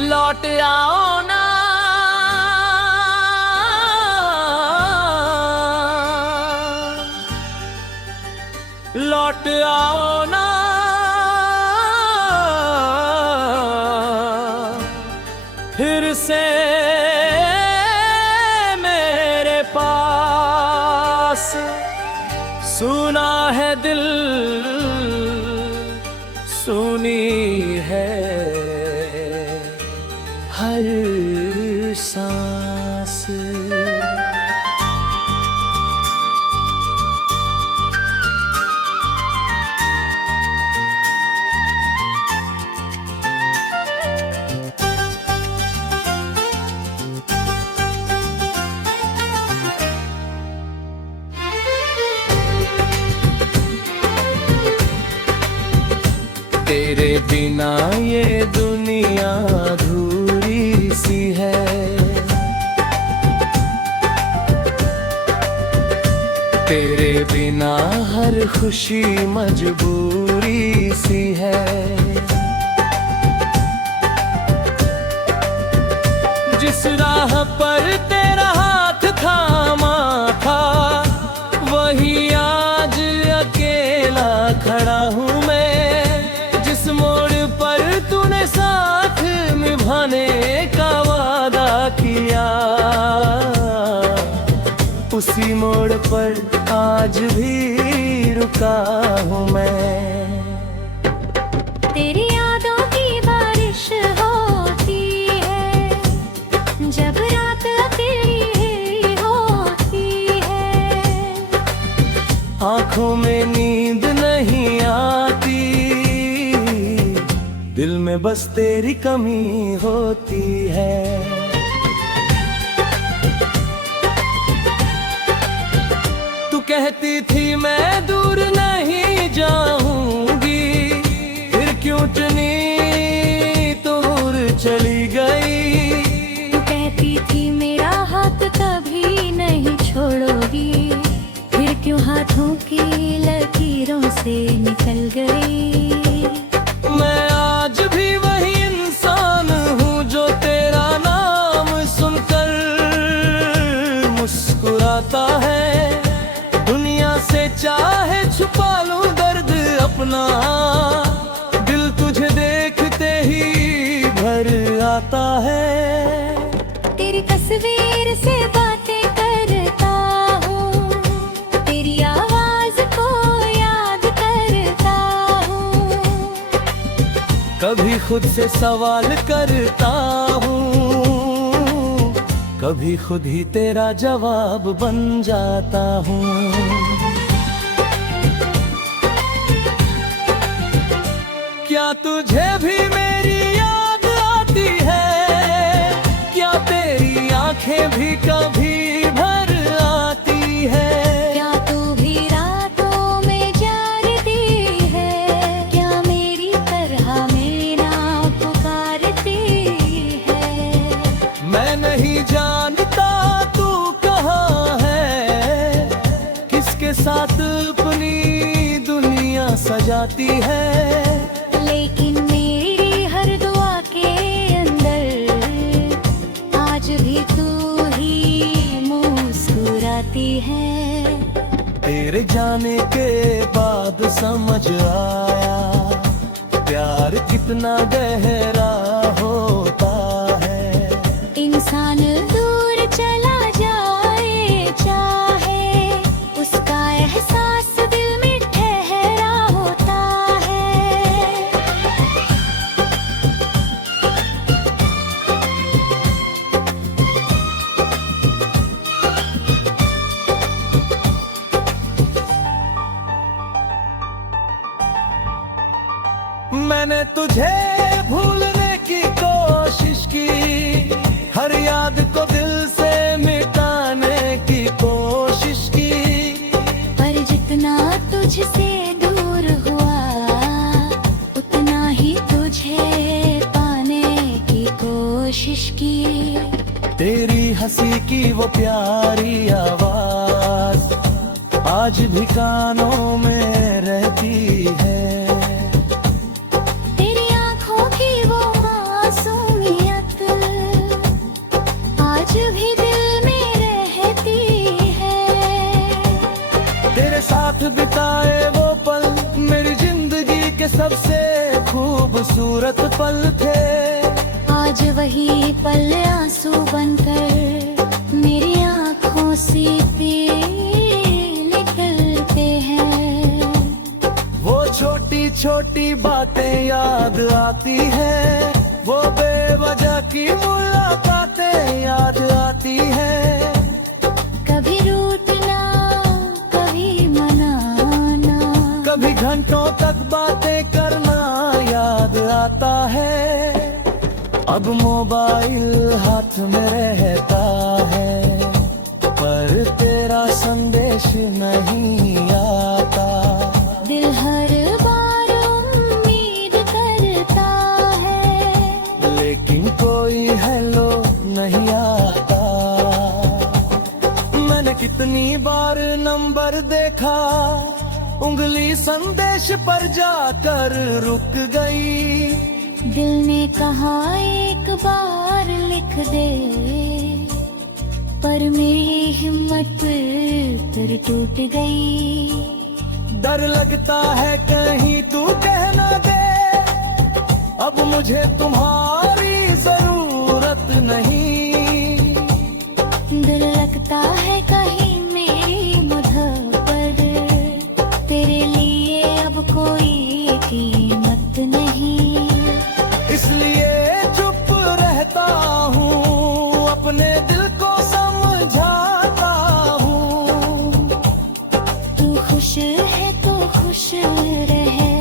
लौट आओ ना, लौट आओ ना, फिर से मेरे पास। सुना है दिल, सुनी है हर सांस। तेरे बिना ये दुनिया अधूरी सी है। तेरे बिना हर खुशी मजबूरी सी है। जिस राह पर तेरा हाथ थामा था, वही आज अकेला खड़ा हूँ मैं। मोड़ पर तूने साथ निभाने का वादा किया, उसी मोड़ पर आज भी रुका हूँ मैं। तेरी यादों की बारिश होती है, जब रात अकेली होती है। आँखों में नींद नहीं आती, दिल में बस तेरी कमी होती है। तू कहती थी मैं दूर नहीं जाऊंगी, फिर क्यों चुनी दूर चली गई। तू कहती थी मेरा हाथ कभी नहीं छोड़ोगी, फिर क्यों हाथों की लकीरों से निकल गई। मैं आज भी वही इंसान हूँ जो तेरा नाम सुनकर मुस्कुराता है। दुनिया से चाहे छुपा लूं दर्द अपना, दिल तुझे देखते ही भर आता है। तेरी तस्वीर से बातें करता हूँ, तेरी आवाज को याद करता हूँ। कभी खुद से सवाल करता हूँ, कभी खुद ही तेरा जवाब बन जाता हूँ। क्या तुझे भी मेरी याद आती है? क्या तेरी आंखें भी कभी भर आती है? क्या तू भी रातों में जागती है? क्या मेरी तरह मेरा पुकारती है? मैं नहीं जानता तू कहाँ है, किसके साथ अपनी दुनिया सजाती है। लेकिन मेरी हर दुआ के अंदर आज भी तू ही मुस्कुराती है। तेरे जाने के बाद समझ आया, प्यार कितना गहरा होता है। इंसान दूर चला जाए चाहे, उसका एहसास दिल में ठहरा होता है। मैंने तुझे भूलने की कोशिश की, हर याद को दिल से मिटाने की कोशिश की। पर जितना तुझसे दूर हुआ, उतना ही तुझे पाने की कोशिश की। तेरी हंसी की वो प्यारी आवाज आज भी कानों में रहती है। तेरी आंखों की वो मासूमियत आए वो पल मेरी जिंदगी के सबसे खूबसूरत पल थे। आज वही पल आंसू बनकर मेरी आंखों से निकलते हैं। वो छोटी छोटी बातें याद आती है, वो बेवजह की मुलाकातें याद आती है। कभी रूठना कभी मनाना, कभी घंटों तक बातें करना याद आता है। अब मोबाइल हाथ में रहता है, पर तेरा संदेश नहीं आता। दिल हर बार उम्मीद करता है, लेकिन कोई हेलो नहीं आता। मैंने कितनी बार नंबर देखा, उंगली संदेश पर जाकर रुक गई। दिल ने कहा एक बार लिख दे, पर मेरी हिम्मत फिर टूट गई। डर लगता है कहीं तू कह ना दे, अब मुझे तुम्हारी जरूरत नहीं। दिल लगता है कहीं मेरी मुहब्बत तेरे लिए अब कोई कीमत नहीं। इसलिए चुप रहता हूँ, अपने दिल को समझाता हूँ। तू खुश है तो खुश रहे,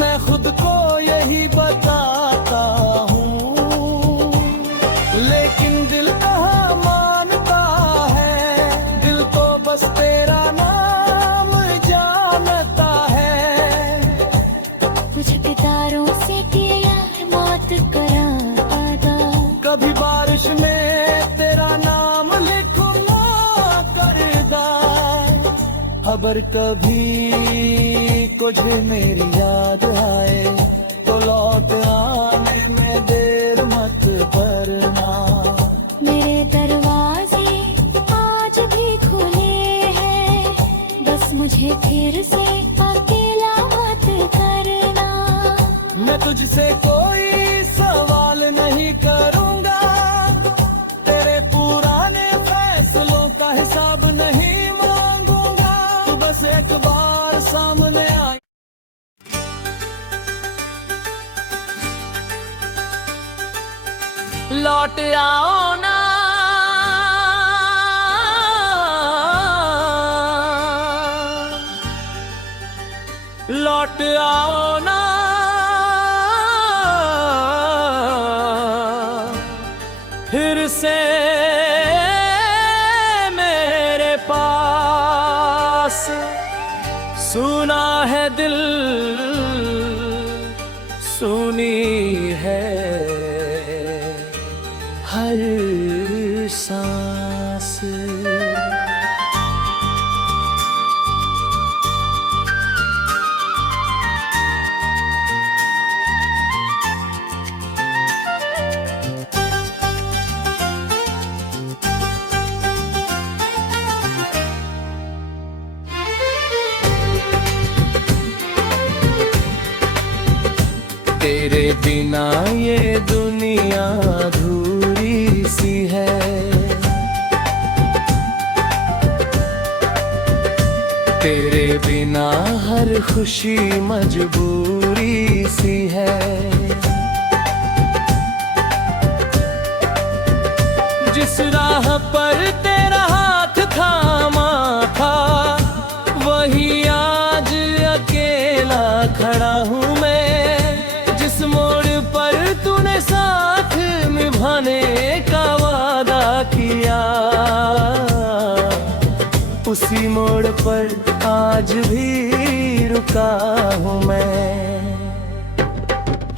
मैं खुद को यही बताता हूँ। लेकिन दिल कहाँ मानता है, दिल तो बस तेरा नाम जानता है। कुछ तारों से किया है मौत कराता, कभी बारिश में तेरा नाम लिखूंगा करदा। अगर कभी तुझे मेरी याद आए, तो लौट आने में देर मत करना। मेरे दरवाजे आज भी खुले हैं, बस मुझे फिर से अकेला मत करना। मैं तुझसे कोई सवाल नहीं करूंगा, तेरे पुराने फैसलों का हिसाब नहीं मांगूंगा। तू बस एक बार सामने आ। लौट आओ ना, लौट आओ ना, फिर से मेरे पास। सुना है दिल, सुनी है हर सांस। तेरे बिना ये दुनिया अधूरी सी है। तेरे बिना हर खुशी मजबूरी सी है। जिस राह पर तेरा हाथ थामा था, वही आज अकेला खड़ा हूँ मैं। जिस मोड़ पर तूने साथ निभाने का वादा किया, उसी मोड़ पर आज भी रुका हूँ मैं।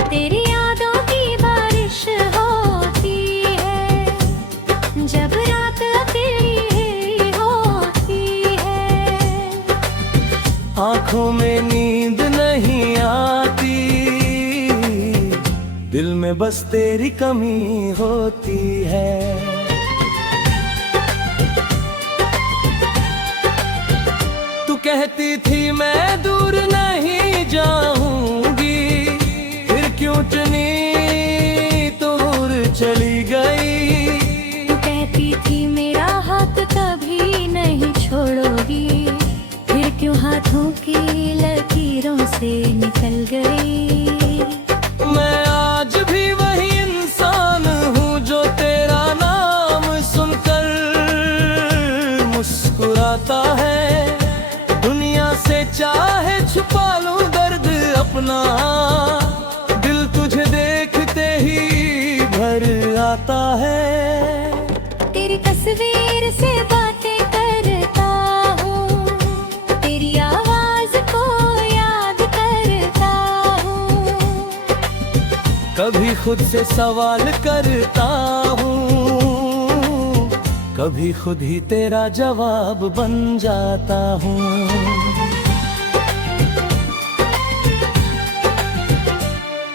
तेरी यादों की बारिश होती है, जब रात अकेली होती है। आँखों में नींद नहीं आती, दिल में बस तेरी कमी होती है। कहती थी मैं दूर नहीं जाऊंगी, फिर क्यों इतनी दूर चली गई। तू कहती थी मेरा हाथ कभी नहीं छोड़ोगी, फिर क्यों हाथों की लकीरों से निकल गई। मैं आज भी वही इंसान हूँ जो तेरा नाम सुनकर मुस्कुराता है। दुनिया से चाहे छुपा लूं दर्द अपना, दिल तुझे देखते ही भर आता है। तेरी तस्वीर से बातें करता हूँ, तेरी आवाज को याद करता हूँ। कभी खुद से सवाल करता हूँ, कभी खुद ही तेरा जवाब बन जाता हूँ।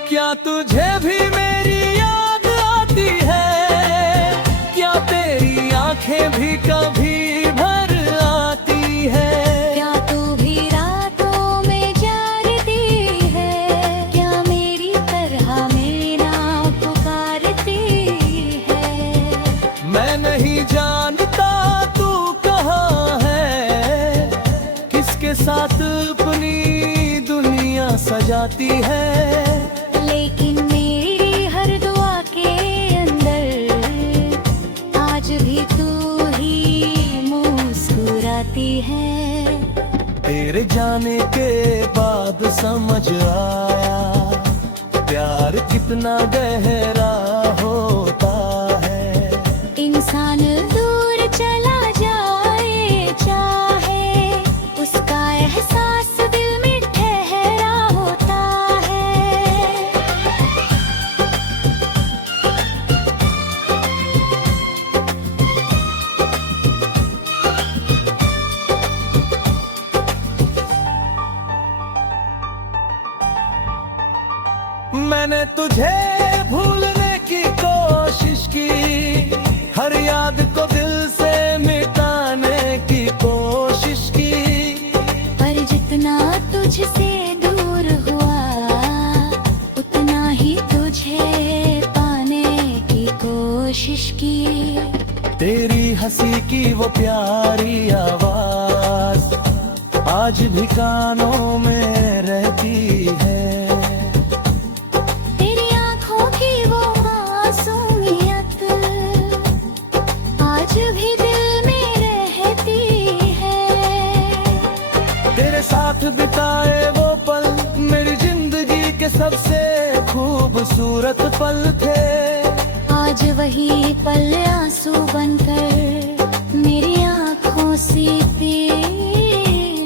क्या तुझे भी मेरी याद आती है, क्या तेरी आंखें भी कभी भर आती है। क्या तू भी रातों में जागती है, क्या मेरी तरह मेरा पुकारती है। मैं नहीं जानता तू कहाँ है, किसके साथ अपनी दुनिया सजाती है। लेकिन मेरी हर दुआ के अंदर आज भी तू ही मुस्कुराती है। तेरे जाने के बाद समझ आया प्यार कितना गहरा होता है। इंसान दूर चला जाए चाहे, उसका एहसास दिल में ठहरा होता है। मैंने तुझे भूलने की कोशिश की, हर याद को दिल से मिटाने की कोशिश की। पर जितना तुझसे दूर हुआ, उतना ही तुझे पाने की कोशिश की। तेरी हंसी की वो प्यारी आवाज आज भी कानों में रहती है। तेरी आंखों की वो मासूमियत आज भी दिल में रहती है। तेरे साथ बिताए वो पल मेरी जिंदगी के सबसे खूबसूरत पल थे। आज वही पल आंसू बनकर मेरी आंखों से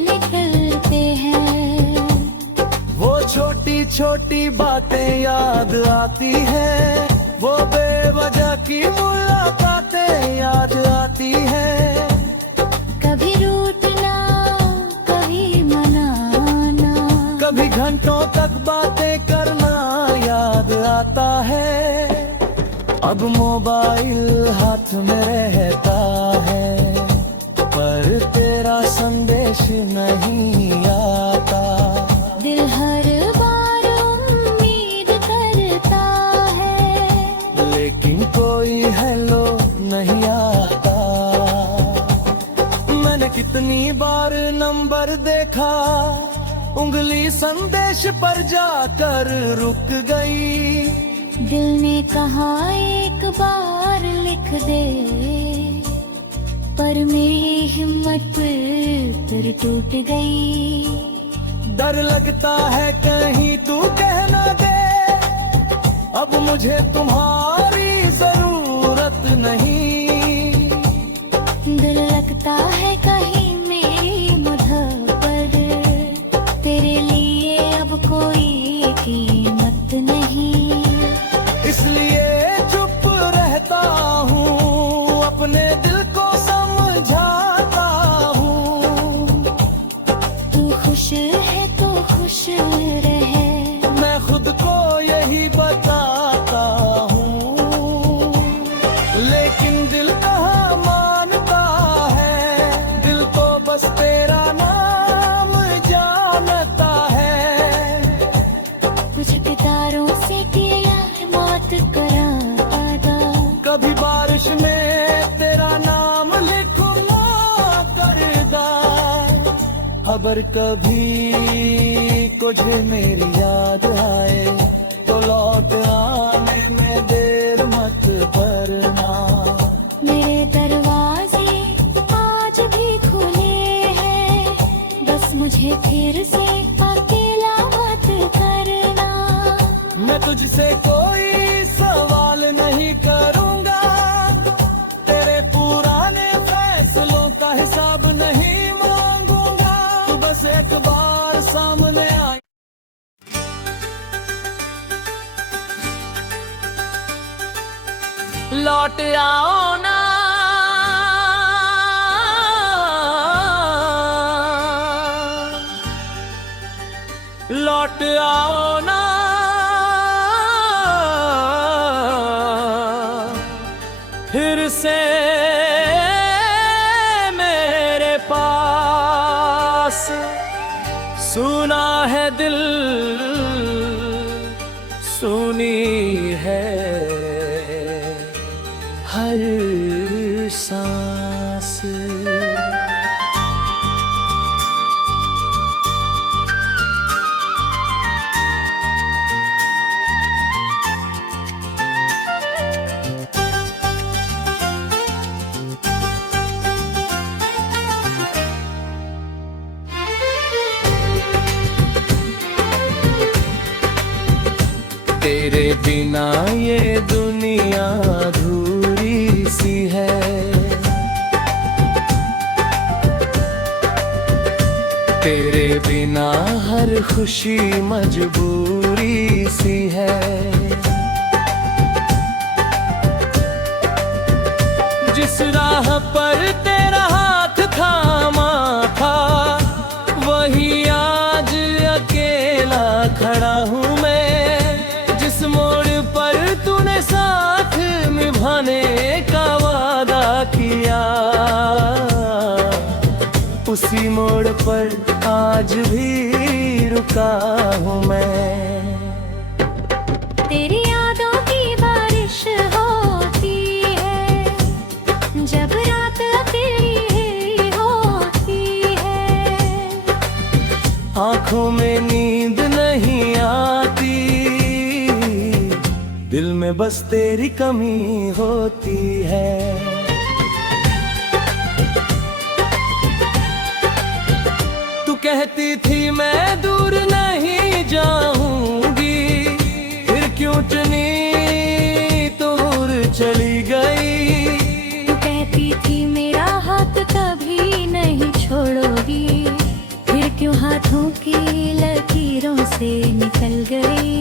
निकलते हैं। वो छोटी छोटी बातें याद आती है, वो बेवजह की मुलाकातें याद आती है। कभी रूठना, कभी मनाना, कभी घंटों तक बातें करना याद आता है। अब मोबाइल हाथ में रहता है, पर तेरा संदेश नहीं आता। दिल हर बार उम्मीद करता है, लेकिन कोई हेलो नहीं आता। मैंने कितनी बार नंबर देखा, उंगली संदेश पर जाकर रुक गई। दिल ने कहा एक बार लिख दे, पर मेरी हिम्मत फिर टूट गई। डर लगता है कहीं तू कह ना दे, अब मुझे तुम्हारी जरूरत नहीं। दिल लगता है कहीं मेरी मुहब्बत तेरे लिए अब कोई कीमत नहीं। इसलिए चुप रहता हूँ, अपने दिल को समझाता हूँ। तू खुश है तो खुश रहे, मैं खुद को यही बताता हूँ। लेकिन दिल कहाँ मानता है, दिल तो बस तेरा नाम पर कभी तुझे मेरी याद आए तो लौट आने में देर मत करना। मेरे दरवाजे आज भी खुले हैं, बस मुझे फिर से अकेला मत करना। मैं तुझसे कोई सवाल नहीं करूंगा, तेरे पुराने फैसलों का हिसाब नहीं मांगूंगा। तू बस एक बार सामने आ। लौट आओ ना, लौट आओ ना, फिर से मेरे पास। सुना है दिल, सुनी है हर सांस। तेरे बिना ये दुनिया अधूरी सी है। तेरे बिना हर खुशी मजबूरी सी है। जिस राह पर तेरा हाथ थामा था, वही आज अकेला खड़ा हूँ मैं। जिस मोड़ पर तूने साथ निभाने का वादा किया, उसी मोड़ पर आज भी रुका हूँ मैं। तेरी यादों की बारिश होती है, जब रात अकेली होती है। आँखों में नींद नहीं आती, दिल में बस तेरी कमी होती है। तू कहती थी मैं दूर नहीं जाऊंगी, फिर क्यों चुनी दूर चली गई। तू कहती थी मेरा हाथ कभी नहीं छोड़ोगी, फिर क्यों हाथों की लकीरों से निकल गई।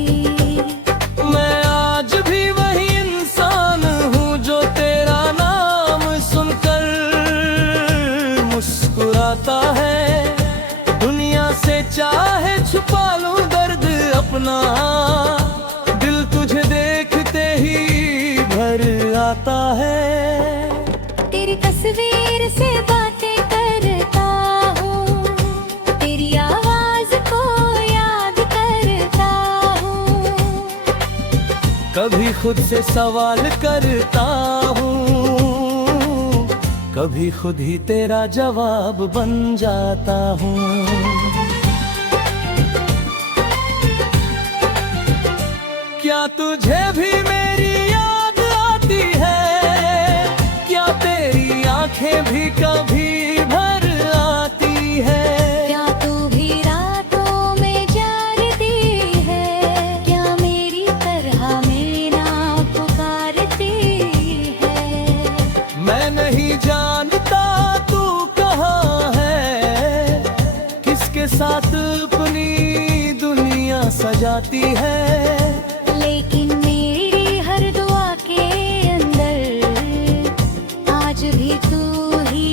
मैं आज भी वही इंसान हूँ जो तेरा नाम सुनकर मुस्कुराता है। दुनिया से चाहे छुपा लूं दर्द अपना, दिल तुझे देखते ही भर आता है। तेरी तस्वीर से बातें करता हूँ, तेरी आवाज को याद करता हूँ। कभी खुद से सवाल करता हूँ, कभी खुद ही तेरा जवाब बन जाता हूँ। क्या तुझे भी मेरी याद आती है? क्या तेरी आंखें भी कभी भर आती है? क्या तू भी रातों में जागती है? क्या मेरी तरह मेरा पुकारती है? मैं नहीं जानता तू कहाँ है, किसके साथ अपनी दुनिया सजाती है। लेकिन मेरी हर दुआ के अंदर आज भी तू ही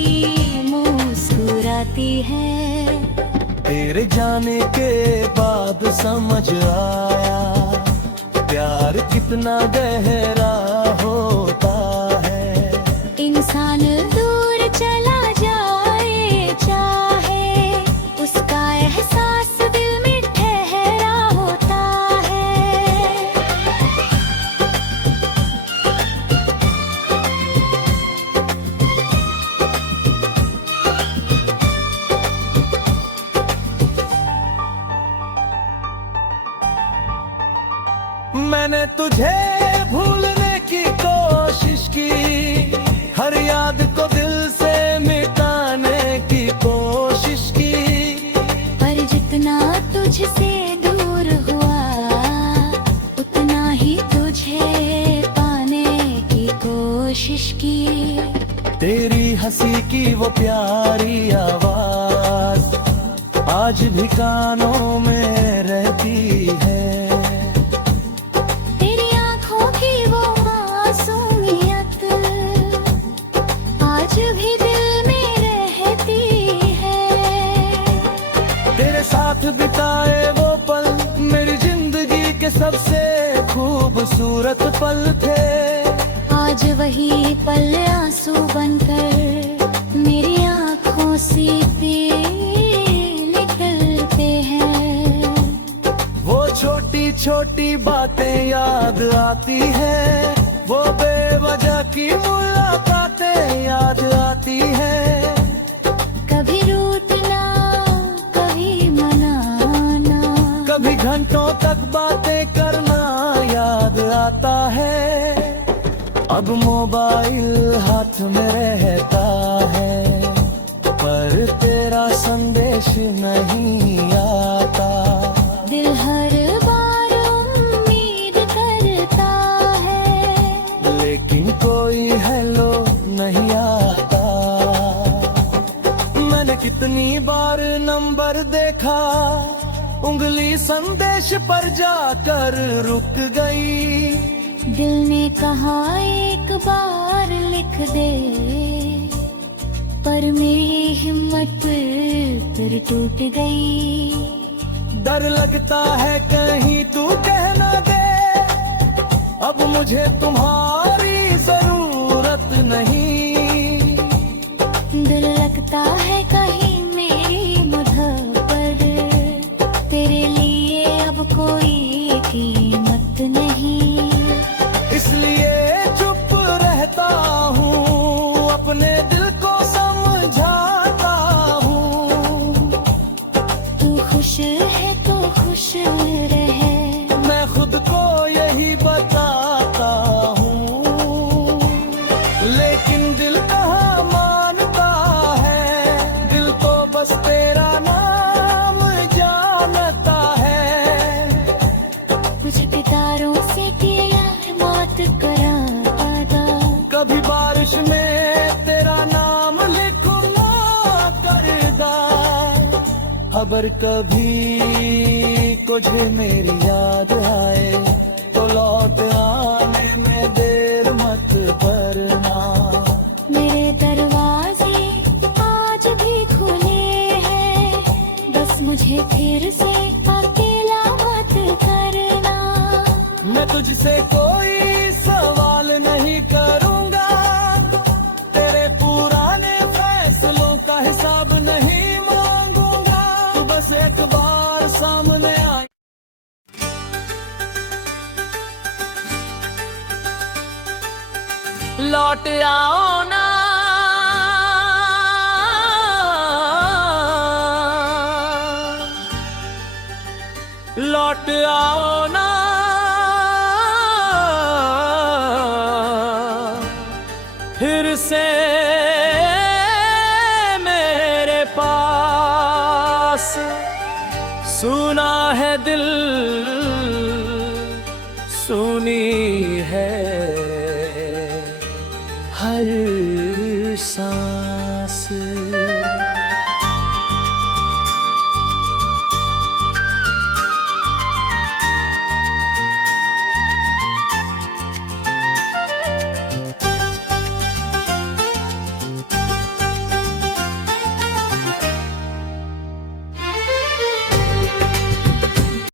मुस्कुराती है। तेरे जाने के बाद समझ आया, प्यार कितना गहरा होता है। इंसान दूर चला जाए चाहे, उसका एहसास दिल में ठहरा होता है। मैंने तुझे भूलने की कोशिश की, हर याद को दिल से मिटाने की कोशिश की। पर जितना तुझसे दूर हुआ उतना ही तुझे पाने की कोशिश की। तेरी हंसी की वो प्यारी आवाज आज भी कानों में रहती है। तेरी आंखों की वो मासूमियत आज भी दिल में रहती है। तेरे साथ बिताए वो पल मेरी जिंदगी के सबसे खूबसूरत पल थे। आज वही पल आंसू बनकर मेरी आंखों से निकलते हैं। वो छोटी छोटी बातें याद आती है, वो बेवजह की मुलाकातें याद आती है। कभी रूठना कभी मनाना, कभी घंटों तक बातें करना याद आता है। अब मोबाइल हाथ में रहता है पर तेरा संदेश नहीं आता। दिल हर बार उम्मीद करता है लेकिन कोई हेलो नहीं आता। मैंने कितनी बार नंबर देखा, उंगली संदेश पर जाकर रुक गई। दिल ने कहा एक बार लिख दे, पर मेरी हिम्मत फिर टूट गई। डर लगता है कहीं तू कह ना दे, अब मुझे तुम्हारी जरूरत नहीं। दिल लगता है कहीं मेरी मुद्दत पर तेरे लिए अब कोई कीमत नहीं। इसलिए चुप रहता हूँ, अपने दिल को समझाता हूँ। तू खुश है तो खुश रहे, मैं खुद को यही बताता हूँ। लेकिन दिल कहाँ मानता है, दिल तो बस तेरा नाम जानता है। मुझे पितारों से किया है मौत कराता। कभी बारिश में तेरा नाम लिखूंगा करदा। अगर कभी तुझे मेरी याद आए तो लौट आने में देर मत करना। मेरे दरवाजे आज भी खुले हैं, बस मुझे फिर से अकेला मत करना। मैं तुझसे कोई सवाल नहीं करूंगा, तेरे पुराने फैसलों का हिसाब नहीं मांगूंगा। तू बस एक बार सामने आ। लौट आओ ना, लौट आओ ना, फिर से मेरे पास। सुना है दिल सुनी है हर